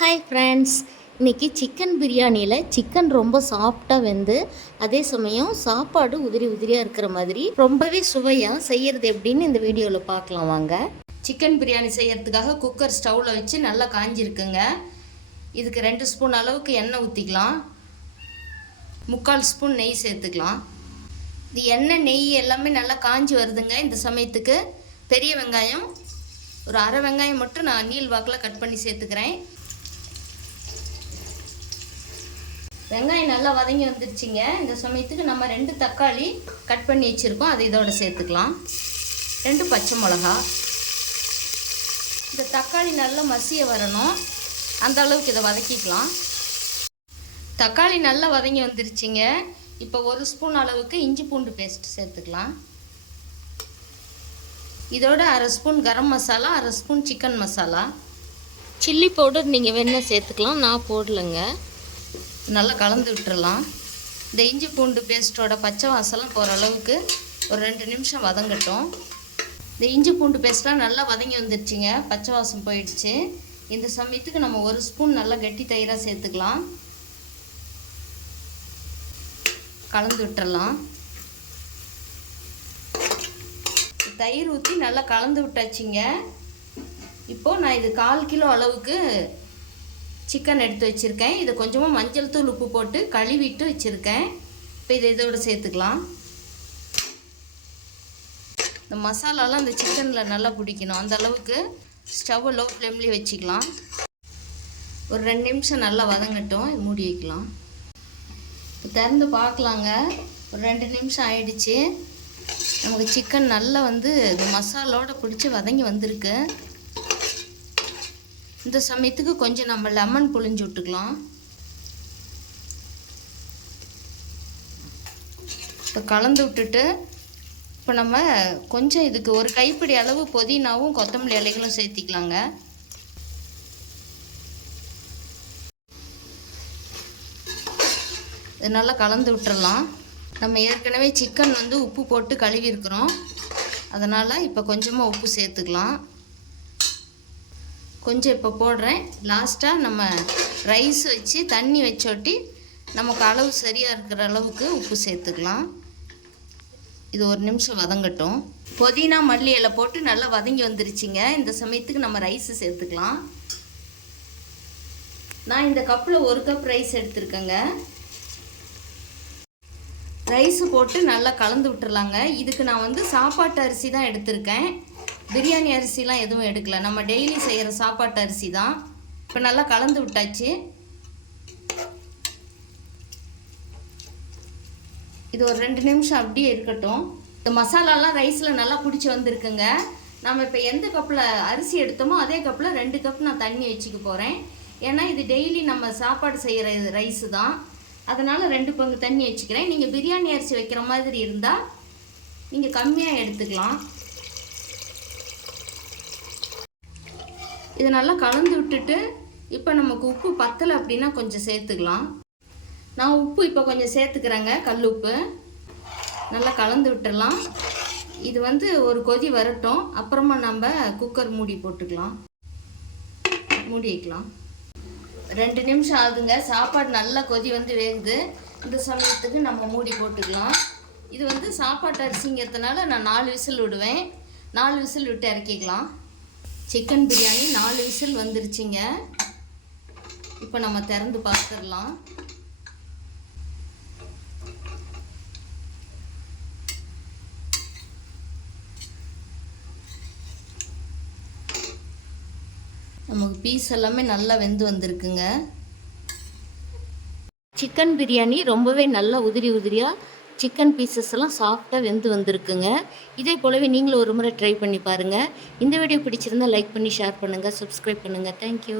Hi friends, இன்றைக்கி chicken பிரியாணியில் chicken ரொம்ப சாஃப்டாக வெந்து அதே சமயம் சாப்பாடு உதிரி உதிரியாக இருக்கிற மாதிரி ரொம்பவே சுவையாக செய்கிறது எப்படின்னு இந்த வீடியோவில் பார்க்கலாம் வாங்க. சிக்கன் பிரியாணி செய்கிறதுக்காக குக்கர் ஸ்டவ்வில் வச்சு நல்லா காஞ்சிருக்குங்க. இதுக்கு 2 ஸ்பூன் அளவுக்கு எண்ணெய் ஊற்றிக்கலாம். 3/4 ஸ்பூன் நெய் சேர்த்துக்கலாம். இது எண்ணெய் நெய் எல்லாமே நல்லா காஞ்சி வருதுங்க. இந்த சமயத்துக்கு பெரிய வெங்காயம் ஒரு அரை வெங்காயம் மட்டும் நான் நீள் வாக்கில் கட் பண்ணி சேர்த்துக்கிறேன். வெங்காயம் நல்லா வதங்கி வந்துருச்சுங்க. இந்த சமயத்துக்கு நம்ம 2 தக்காளி கட் பண்ணி வச்சுருக்கோம், அதை இதோட சேர்த்துக்கலாம். 2 பச்சை மிளகா. இந்த தக்காளி நல்லா மசிய வரணும், அந்த அளவுக்கு இதை வதக்கிக்கலாம். தக்காளி நல்லா வதங்கி வந்துருச்சுங்க. இப்போ 1 ஸ்பூன் அளவுக்கு இஞ்சி பூண்டு பேஸ்ட் சேர்த்துக்கலாம். இதோட அரை ஸ்பூன் கரம் மசாலா, அரை spoon chicken masala. Chilli powder நீங்கள் வேணால் சேர்த்துக்கலாம், நான் போடலைங்க. நல்லா கலந்து விட்டுறலாம். இந்த இஞ்சி பூண்டு பேஸ்ட்டோட பச்சை வாசலாம் போகிற அளவுக்கு ஒரு 2 நிமிஷம் வதங்கட்டும். இந்த இஞ்சி பூண்டு பேஸ்ட்லாம் நல்லா வதங்கி வந்துடுச்சுங்க, பச்சை வாசம் போயிடுச்சு. இந்த சமயத்துக்கு நம்ம 1 ஸ்பூன் நல்லா கெட்டி தயிராக சேர்த்துக்கலாம். கலந்து விட்டுறலாம். தயிர் ஊற்றி நல்லா கலந்து விட்டாச்சுங்க. இப்போது நான் இது 1/4 கிலோ அளவுக்கு சிக்கன் எடுத்து வச்சுருக்கேன். இதை கொஞ்சமாக மஞ்சள் தூள் உப்பு போட்டு கழுவிட்டு வச்சுருக்கேன். இப்போ இதை இதோடு சேர்த்துக்கலாம். இந்த மசாலாலாம் இந்த சிக்கனில் நல்லா பிடிக்கணும், அந்த அளவுக்கு ஸ்டவ்வை லோ ஃப்ளேம்லேயே வச்சுக்கலாம். ஒரு 2 நிமிஷம் நல்லா வதங்கட்டும், மூடி வைக்கலாம். இப்போ திறந்து பார்க்கலாங்க. ஒரு 2 நிமிஷம் ஆயிடுச்சு. நமக்கு சிக்கன் நல்லா இந்த மசாலோட பிடிச்சி வதங்கி வந்திருக்கு. இந்த சமயத்துக்கு கொஞ்சம் நம்ம லெமன் புழிஞ்சு விட்டுக்கலாம். இப்போ கலந்து விட்டுட்டு இப்போ நம்ம கொஞ்சம் இதுக்கு ஒரு கைப்பிடி அளவு புதினாவும் கொத்தமல்லி இலைகளும் சேர்த்திக்கலாங்க. இது நல்லா கலந்து விட்டுறலாம். நம்ம ஏற்கனவே சிக்கன் உப்பு போட்டு கழுவி இருக்கிறோம், அதனால் இப்போ கொஞ்சமாக உப்பு சேர்த்துக்கலாம். கொஞ்சம் இப்போ போடுறேன். லாஸ்ட்டாக நம்ம ரைஸ் வச்சு தண்ணி வச்சோட்டி நமக்கு அளவு சரியாக இருக்கிற அளவுக்கு உப்பு சேர்த்துக்கலாம். இது 1 நிமிஷம் வதங்கட்டும். புதினா மல்லி இலை போட்டு நல்லா வதங்கி வந்துருச்சுங்க. இந்த சமயத்துக்கு நம்ம ரைஸு சேர்த்துக்கலாம். நான் இந்த கப்பில் 1 கப் ரைஸ் எடுத்துருக்கேங்க. ரைஸு போட்டு நல்லா கலந்து விட்டுறலாங்க. இதுக்கு நான் சாப்பாட்டு அரிசி தான் எடுத்திருக்கேன், பிரியாணி அரிசிலாம் எதுவும் எடுக்கல. நம்ம டெய்லி செய்கிற சாப்பாட்டு அரிசி தான். இப்போ நல்லா கலந்து விட்டாச்சு. இது ஒரு 2 நிமிஷம் அப்படியே இருக்கட்டும். இந்த மசாலாலாம் ரைஸில் நல்லா பிடிச்சி வந்திருக்குங்க. நம்ம இப்போ எந்த கப்பில் அரிசி எடுத்தோமோ அதே கப்பில் 2 கப் நான் தண்ணி வச்சுக்க போகிறேன். ஏன்னா இது டெய்லி நம்ம சாப்பாடு செய்கிற ரைஸு தான், அதனால் 2 பங்கு தண்ணி வச்சுக்கிறேன். நீங்கள் பிரியாணி அரிசி வைக்கிற மாதிரி இருந்தால் நீங்கள் கம்மியாக எடுத்துக்கலாம். இதை நல்லா கலந்து விட்டுட்டு இப்போ நமக்கு உப்பு பத்தலை அப்படின்னா கொஞ்சம் சேர்த்துக்கலாம். நான் உப்பு இப்போ கொஞ்சம் சேர்த்துக்கிறேங்க, கல் உப்பு. நல்லா கலந்து விட்டுடலாம். இது ஒரு கொதி வரட்டும், அப்புறமா நம்ம குக்கர் மூடி போட்டுக்கலாம். மூடி வைக்கலாம். 2 நிமிஷம் ஆகுதுங்க. சாப்பாடு நல்லா கொதி வேகுது. இந்த சமயத்துக்கு நம்ம மூடி போட்டுக்கலாம். இது சாப்பாட்டு அரிசிங்கிறதுனால நான் 4 விசில் விடுவேன். 4 விசில் விட்டு இறக்கிக்கலாம். சிக்கன் பிரியாணி 4 விசில் வந்துருச்சுங்க. இப்போ நம்ம திறந்து பார்த்துடலாம். நமக்கு பீஸ் எல்லாமே நல்லா வெந்து வந்திருக்குங்க. சிக்கன் பிரியாணி ரொம்பவே நல்லா உதிரி உதிரியாக சிக்கன் பீசஸ் எல்லாம் சாஃப்டாக வெந்து வந்திருக்குங்க. இதே போலவே நீங்களும் ஒரு முறை ட்ரை பண்ணி பாருங்கள். இந்த வீடியோ பிடிச்சிருந்தால் லைக் பண்ணி ஷேர் பண்ணுங்கள், சப்ஸ்கிரைப் பண்ணுங்கள். தேங்க்யூ.